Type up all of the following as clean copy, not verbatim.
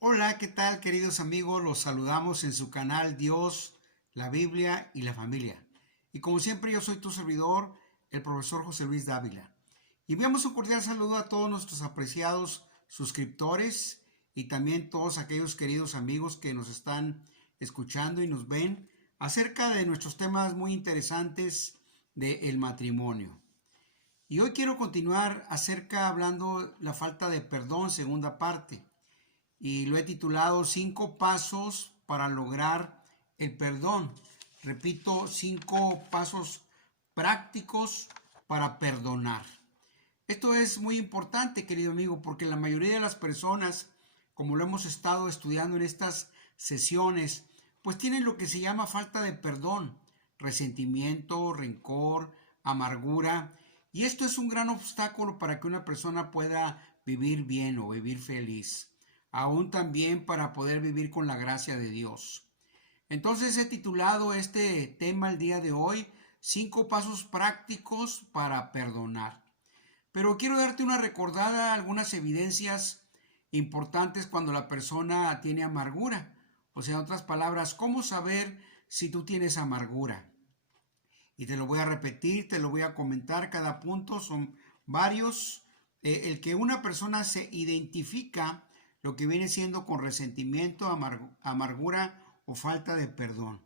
Hola, ¿qué tal queridos amigos? Los saludamos en su canal Dios, la Biblia y la familia. Y como siempre yo soy tu servidor, el profesor José Luis Dávila. Y enviamos un cordial saludo a todos nuestros apreciados suscriptores y también todos aquellos queridos amigos que nos están escuchando y nos ven acerca de nuestros temas muy interesantes del matrimonio. Y hoy quiero continuar hablando la falta de perdón, segunda parte, y lo he titulado 5 pasos para lograr el perdón. Repito, 5 pasos prácticos para perdonar. Esto es muy importante, querido amigo, porque la mayoría de las personas, como lo hemos estado estudiando en estas sesiones, pues tienen lo que se llama falta de perdón, resentimiento, rencor, amargura, y esto es un gran obstáculo para que una persona pueda vivir bien o vivir feliz, aún también para poder vivir con la gracia de Dios. Entonces he titulado este tema el día de hoy, 5 pasos prácticos para perdonar. Pero quiero darte una recordada, algunas evidencias importantes cuando la persona tiene amargura. O sea, en otras palabras, ¿cómo saber si tú tienes amargura? Y te lo voy a repetir, te lo voy a comentar, cada punto son varios. El que una persona se identifica lo que viene siendo con resentimiento, amargura o falta de perdón.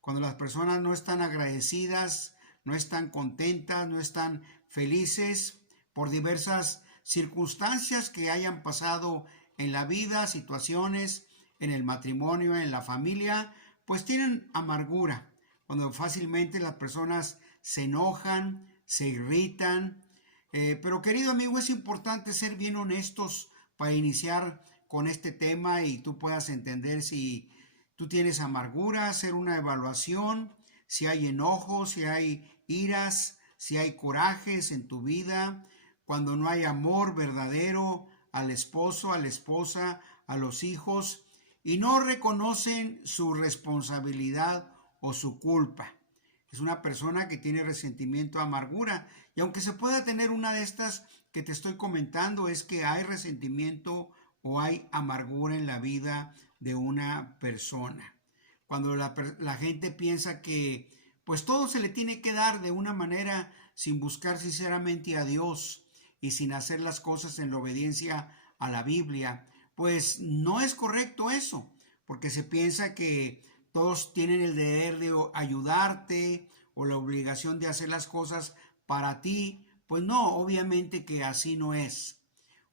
Cuando las personas no están agradecidas, no están contentas, no están felices por diversas circunstancias que hayan pasado en la vida, situaciones, en el matrimonio, en la familia, pues tienen amargura. Cuando fácilmente las personas se enojan, se irritan. Pero querido amigo, es importante ser bien honestos para iniciar con este tema y tú puedas entender si tú tienes amargura, hacer una evaluación, si hay enojos, si hay iras, si hay corajes en tu vida, cuando no hay amor verdadero al esposo, a la esposa, a los hijos, y no reconocen su responsabilidad o su culpa. Es una persona que tiene resentimiento, amargura, y aunque se pueda tener una de estas que te estoy comentando, es que hay resentimiento o hay amargura en la vida de una persona. Cuando la gente piensa que pues todo se le tiene que dar de una manera sin buscar sinceramente a Dios y sin hacer las cosas en la obediencia a la Biblia, pues no es correcto eso, porque se piensa que todos tienen el deber de ayudarte o la obligación de hacer las cosas para ti. Pues no, obviamente que así no es.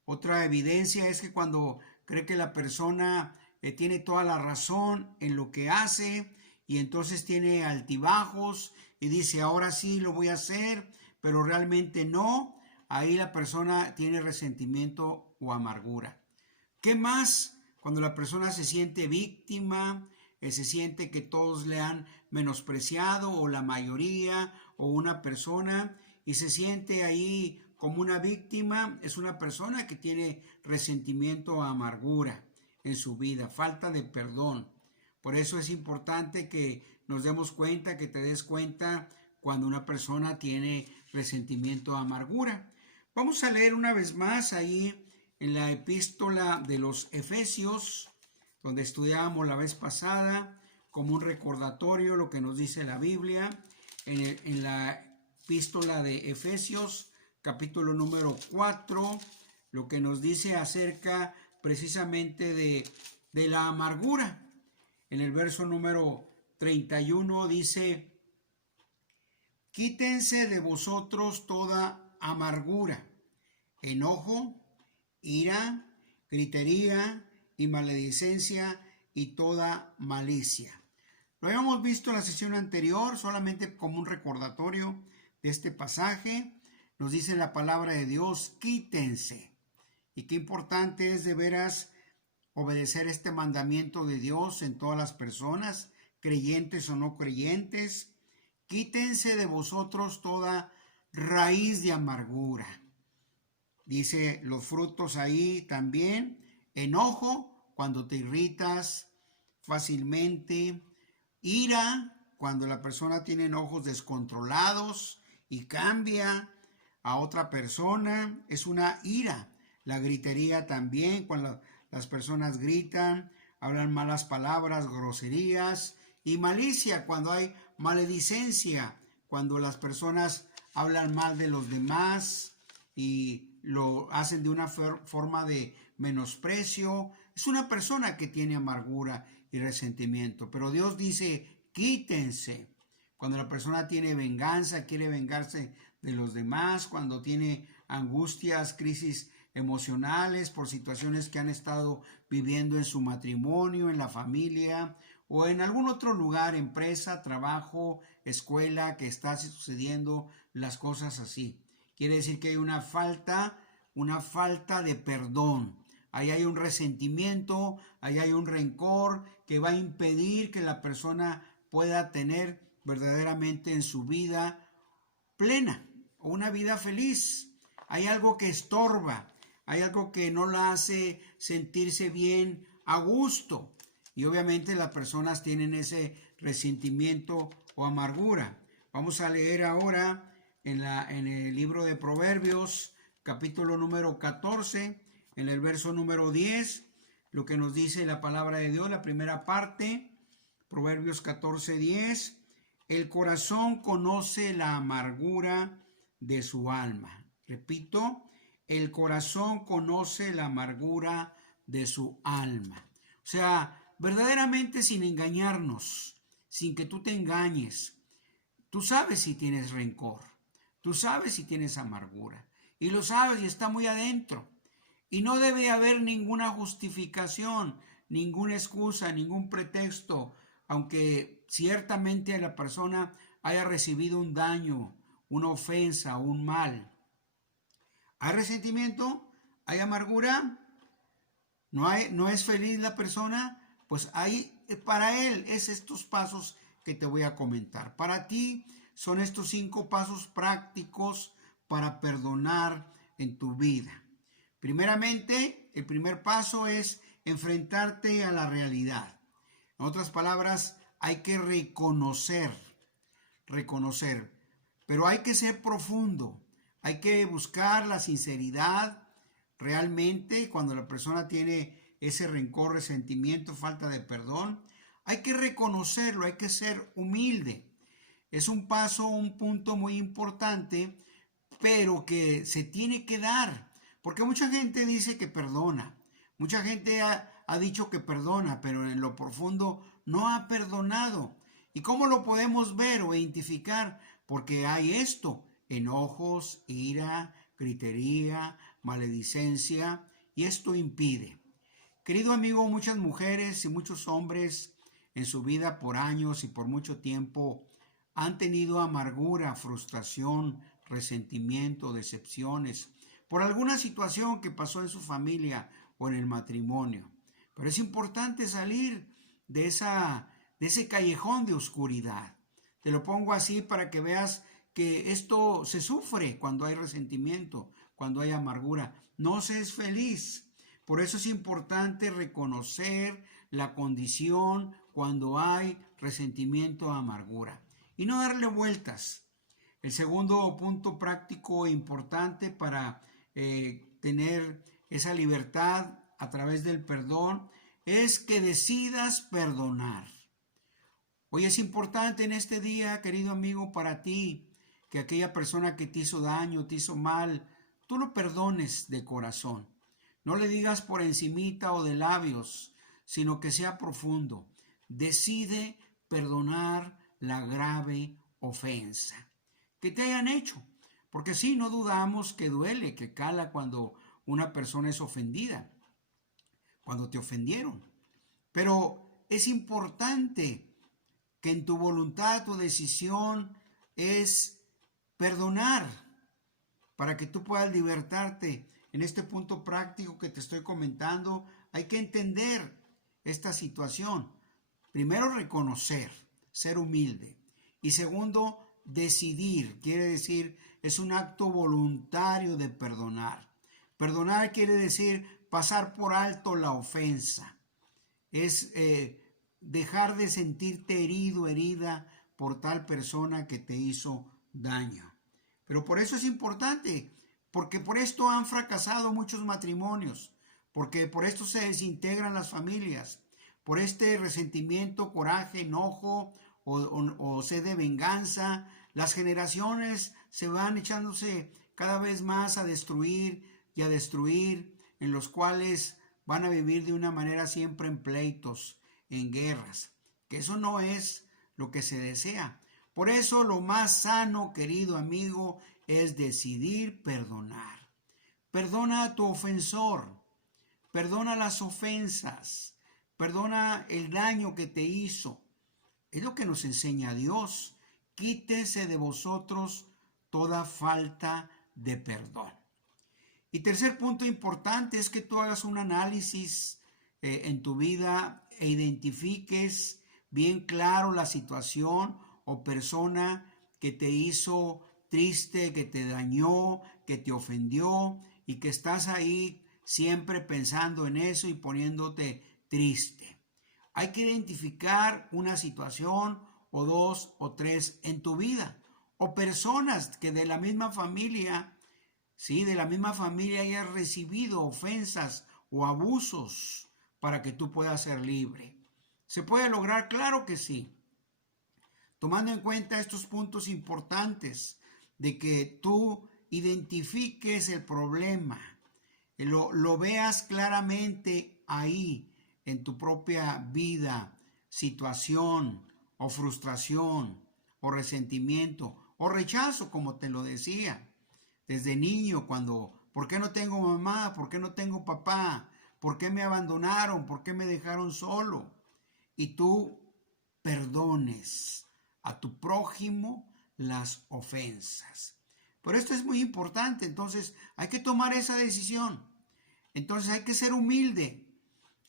Otra evidencia es que cuando cree que la persona tiene toda la razón en lo que hace y entonces tiene altibajos y dice ahora sí lo voy a hacer, pero realmente no, ahí la persona tiene resentimiento o amargura. ¿Qué más? Cuando la persona se siente víctima, se siente que todos le han menospreciado o la mayoría o una persona y se siente ahí como una víctima, es una persona que tiene resentimiento o amargura en su vida, falta de perdón. Por eso es importante que nos demos cuenta, que te des cuenta cuando una persona tiene resentimiento o amargura. Vamos a leer una vez más ahí en la epístola de los Efesios, donde estudiábamos la vez pasada, como un recordatorio lo que nos dice la Biblia, en la epístola de Efesios, capítulo número 4, lo que nos dice acerca precisamente de la amargura. En el verso número 31 dice, quítense de vosotros toda amargura, enojo, ira, gritería y maledicencia y toda malicia. Lo habíamos visto en la sesión anterior, solamente como un recordatorio de este pasaje. Nos dice la palabra de Dios, quítense. Y qué importante es de veras obedecer este mandamiento de Dios en todas las personas, creyentes o no creyentes. Quítense de vosotros toda raíz de amargura. Dice los frutos ahí también, enojo cuando te irritas fácilmente, ira cuando la persona tiene enojos descontrolados y cambia a otra persona, es una ira. La gritería también, cuando las personas gritan, hablan malas palabras, groserías y malicia, cuando hay maledicencia, cuando las personas hablan mal de los demás y lo hacen de una forma de menosprecio. Es una persona que tiene amargura y resentimiento. Pero Dios dice, quítense. Cuando la persona tiene venganza, quiere vengarse de los demás, cuando tiene angustias, crisis emocionales por situaciones que han estado viviendo en su matrimonio, en la familia o en algún otro lugar, empresa, trabajo, escuela, que está sucediendo las cosas así. Quiere decir que hay una falta de perdón. Ahí hay un resentimiento, ahí hay un rencor que va a impedir que la persona pueda tener verdaderamente en su vida plena o una vida feliz. Hay algo que estorba, hay algo que no la hace sentirse bien a gusto. Y obviamente las personas tienen ese resentimiento o amargura. Vamos a leer ahora en el libro de Proverbios, capítulo número 14, en el verso número 10, lo que nos dice la palabra de Dios, la primera parte, Proverbios 14, 10. El corazón conoce la amargura de su alma. Repito, el corazón conoce la amargura de su alma. O sea, verdaderamente sin engañarnos, sin que tú te engañes. Tú sabes si tienes rencor, tú sabes si tienes amargura, y lo sabes y está muy adentro. Y no debe haber ninguna justificación, ninguna excusa, ningún pretexto, aunque ciertamente la persona haya recibido un daño, una ofensa, un mal. ¿Hay resentimiento? ¿Hay amargura? ¿No es feliz la persona? Pues ahí, para él, es estos pasos que te voy a comentar. Para ti son estos 5 pasos prácticos para perdonar en tu vida. Primeramente, el primer paso es enfrentarte a la realidad. En otras palabras, hay que reconocer, pero hay que ser profundo, hay que buscar la sinceridad realmente cuando la persona tiene ese rencor, resentimiento, falta de perdón. Hay que reconocerlo, hay que ser humilde. Es un paso, un punto muy importante, pero que se tiene que dar. Porque mucha gente dice que perdona, mucha gente ha dicho que perdona, pero en lo profundo no ha perdonado. ¿Y cómo lo podemos ver o identificar? Porque hay esto, enojos, ira, gritería, maledicencia, y esto impide. Querido amigo, muchas mujeres y muchos hombres en su vida por años y por mucho tiempo han tenido amargura, frustración, resentimiento, decepciones por alguna situación que pasó en su familia o en el matrimonio. Pero es importante salir de ese callejón de oscuridad. Te lo pongo así para que veas que esto se sufre cuando hay resentimiento, cuando hay amargura. No se es feliz. Por eso es importante reconocer la condición cuando hay resentimiento o amargura y no darle vueltas. El segundo punto práctico e importante para tener esa libertad a través del perdón es que decidas perdonar. Hoy es importante en este día, querido amigo, para ti, que aquella persona que te hizo daño, te hizo mal, tú lo perdones de corazón. No le digas por encimita o de labios, sino que sea profundo. Decide perdonar la grave ofensa que te hayan hecho. Porque sí, no dudamos que duele, que cala cuando una persona es ofendida, cuando te ofendieron. Pero es importante que en tu voluntad, tu decisión es perdonar para que tú puedas libertarte. En este punto práctico que te estoy comentando, hay que entender esta situación. Primero, reconocer, ser humilde. Y segundo, decidir. Quiere decir, es un acto voluntario de perdonar. Perdonar quiere decir pasar por alto la ofensa. Es dejar de sentirte herido, herida por tal persona que te hizo daño. Pero por eso es importante, porque por esto han fracasado muchos matrimonios, porque por esto se desintegran las familias, por este resentimiento, coraje, enojo o sed de venganza. Las generaciones se van echándose cada vez más a destruir y a destruir, en los cuales van a vivir de una manera siempre en pleitos, en guerras, que eso no es lo que se desea. Por eso lo más sano, querido amigo, es decidir perdonar. Perdona a tu ofensor, perdona las ofensas, perdona el daño que te hizo. Es lo que nos enseña Dios. Quítese de vosotros toda falta de perdón. Y tercer punto importante es que tú hagas un análisis en tu vida e identifiques bien claro la situación o persona que te hizo triste, que te dañó, que te ofendió y que estás ahí siempre pensando en eso y poniéndote triste. Hay que identificar una situación o dos o tres en tu vida o personas que de la misma familia, sí, de la misma familia hayas recibido ofensas o abusos para que tú puedas ser libre. ¿Se puede lograr? Claro que sí. Tomando en cuenta estos puntos importantes de que tú identifiques el problema, lo veas claramente ahí en tu propia vida, situación o frustración o resentimiento o rechazo, como te lo decía desde niño, ¿por qué no tengo mamá? ¿Por qué no tengo papá? ¿Por qué me abandonaron? ¿Por qué me dejaron solo? Y tú perdones a tu prójimo las ofensas. Pero esto es muy importante, entonces hay que tomar esa decisión. Entonces hay que ser humilde,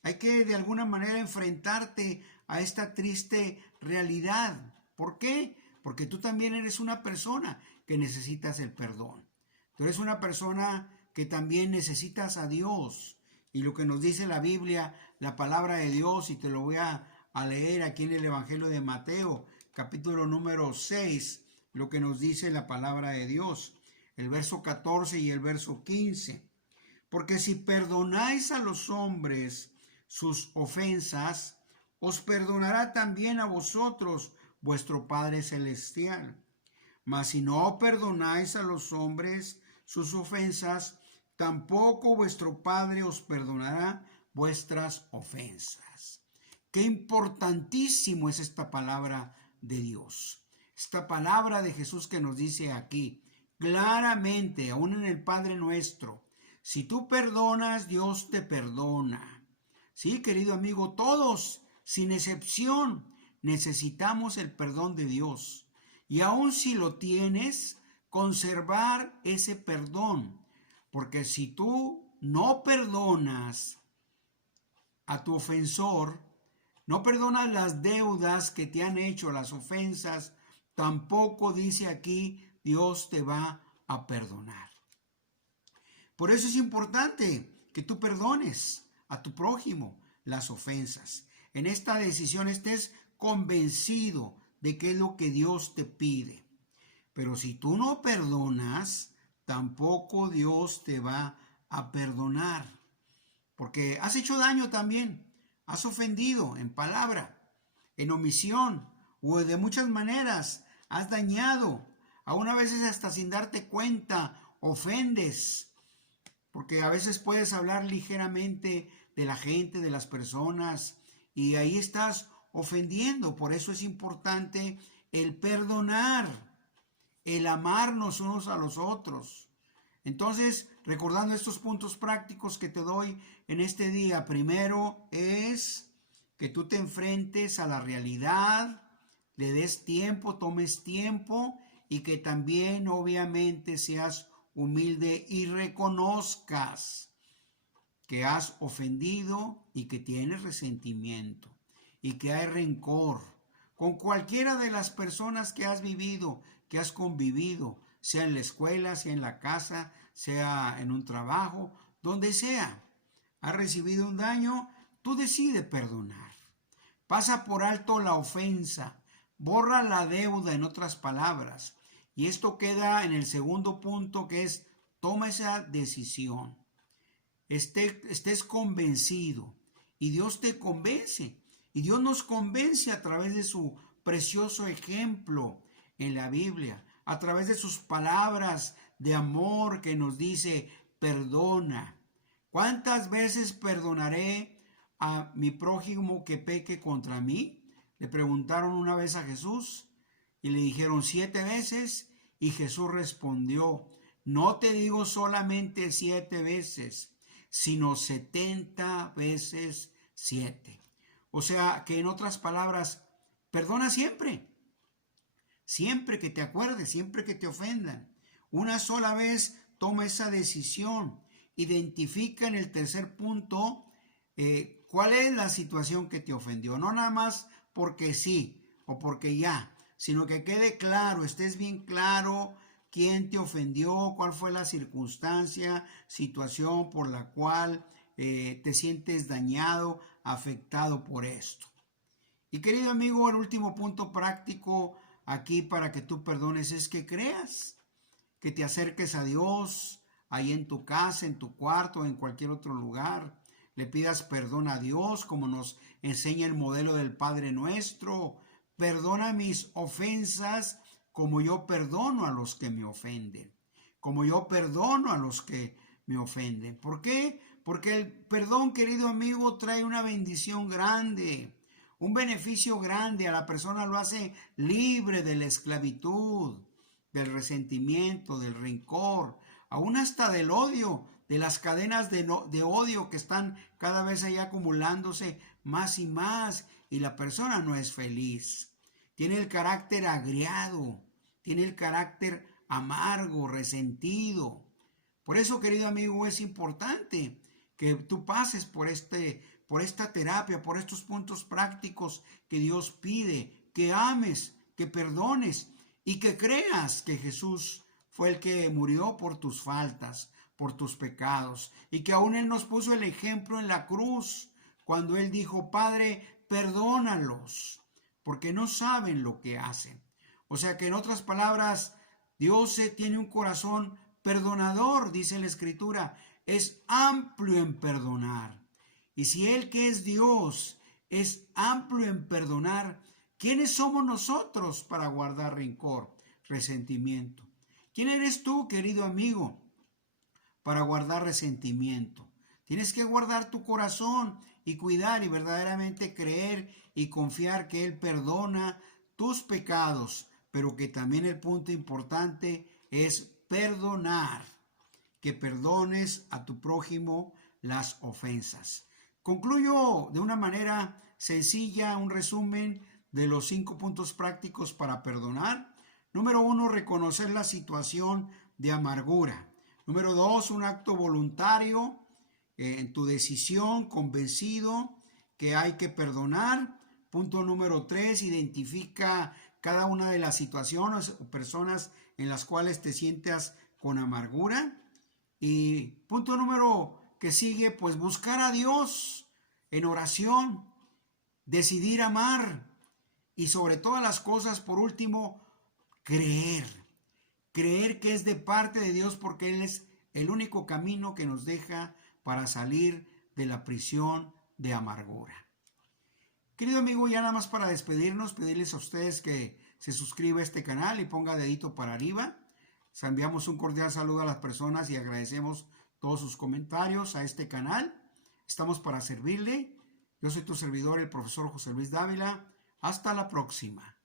hay que de alguna manera enfrentarte a esta triste realidad. ¿Por qué? Porque tú también eres una persona que necesitas el perdón. Tú eres una persona que también necesitas a Dios. Y lo que nos dice la Biblia, la palabra de Dios, y te lo voy a leer aquí en el Evangelio de Mateo, capítulo número 6, lo que nos dice la palabra de Dios, el verso 14 y el verso 15. Porque si perdonáis a los hombres sus ofensas, os perdonará también a vosotros vuestro Padre Celestial. Mas si no perdonáis a los hombres sus ofensas, tampoco vuestro Padre os perdonará vuestras ofensas. Qué importantísimo es esta palabra de Dios. Esta palabra de Jesús que nos dice aquí, claramente, aún en el Padre Nuestro, si tú perdonas, Dios te perdona. Sí, querido amigo, todos, sin excepción, necesitamos el perdón de Dios. Y aun si lo tienes, conservar ese perdón. Porque si tú no perdonas a tu ofensor, no perdonas las deudas que te han hecho, las ofensas, tampoco dice aquí Dios te va a perdonar. Por eso es importante que tú perdones a tu prójimo las ofensas. En esta decisión estés convencido de qué es lo que Dios te pide. Pero si tú no perdonas, tampoco Dios te va a perdonar. Porque has hecho daño también. Has ofendido en palabra, en omisión o de muchas maneras. Has dañado. Aún a veces hasta sin darte cuenta, ofendes. Porque a veces puedes hablar ligeramente de la gente, de las personas, y ahí estás ofendiendo. Por eso es importante el perdonar, el amarnos unos a los otros. Entonces, recordando estos puntos prácticos que te doy en este día, primero es que tú te enfrentes a la realidad, le des tiempo, tomes tiempo y que también obviamente seas humilde y reconozcas que has ofendido y que tienes resentimiento y que hay rencor con cualquiera de las personas que has vivido, que has convivido, sea en la escuela, sea en la casa, sea en un trabajo, donde sea. Has recibido un daño, tú decides perdonar. Pasa por alto la ofensa, borra la deuda, en otras palabras. Y esto queda en el segundo punto, que es toma esa decisión. estés convencido. Y Dios te convence. Y Dios nos convence a través de su precioso ejemplo en la Biblia, a través de sus palabras de amor que nos dice, perdona. ¿Cuántas veces perdonaré a mi prójimo que peque contra mí? Le preguntaron una vez a Jesús y le dijeron 7 veces y Jesús respondió, no te digo solamente 7 veces, sino 70 veces 7. O sea que en otras palabras, perdona siempre. Siempre que te acuerdes, siempre que te ofendan. Una sola vez toma esa decisión. Identifica en el tercer punto cuál es la situación que te ofendió. No nada más porque sí o porque ya, sino que quede claro, estés bien claro quién te ofendió, cuál fue la circunstancia, situación por la cual te sientes dañado, afectado por esto. Y querido amigo, el último punto práctico aquí para que tú perdones es que creas, que te acerques a Dios, ahí en tu casa, en tu cuarto, en cualquier otro lugar. Le pidas perdón a Dios, como nos enseña el modelo del Padre Nuestro. Perdona mis ofensas como yo perdono a los que me ofenden. Como yo perdono a los que me ofenden. ¿Por qué? Porque el perdón, querido amigo, trae una bendición grande. Un beneficio grande. A la persona lo hace libre de la esclavitud, del resentimiento, del rencor, aún hasta del odio, de las cadenas de odio que están cada vez ahí acumulándose más y más, y la persona no es feliz. Tiene el carácter agriado, tiene el carácter amargo, resentido. Por eso, querido amigo, es importante que tú pases por esta terapia, por estos puntos prácticos que Dios pide, que ames, que perdones y que creas que Jesús fue el que murió por tus faltas, por tus pecados, y que aún Él nos puso el ejemplo en la cruz, cuando Él dijo, Padre, perdónalos, porque no saben lo que hacen. O sea que en otras palabras, Dios tiene un corazón perdonador, dice la Escritura, es amplio en perdonar. Y si Él que es Dios es amplio en perdonar, ¿quiénes somos nosotros para guardar rencor, resentimiento? ¿Quién eres tú, querido amigo, para guardar resentimiento? Tienes que guardar tu corazón y cuidar y verdaderamente creer y confiar que Él perdona tus pecados, pero que también el punto importante es perdonar, que perdones a tu prójimo las ofensas. Concluyo de una manera sencilla un resumen de los 5 puntos prácticos para perdonar. Número 1, reconocer la situación de amargura. Número 2, un acto voluntario en tu decisión, convencido que hay que perdonar. Punto número 3, identifica cada una de las situaciones o personas en las cuales te sientas con amargura. Y punto número que sigue, pues buscar a Dios en oración, decidir amar y sobre todas las cosas, por último, creer que es de parte de Dios, porque Él es el único camino que nos deja para salir de la prisión de amargura. Querido amigo, ya nada más para despedirnos, pedirles a ustedes que se suscriba a este canal y ponga dedito para arriba. Enviamos un cordial saludo a las personas y agradecemos todos sus comentarios a este canal. Estamos para servirle. Yo soy tu servidor, el profesor José Luis Dávila. Hasta la próxima.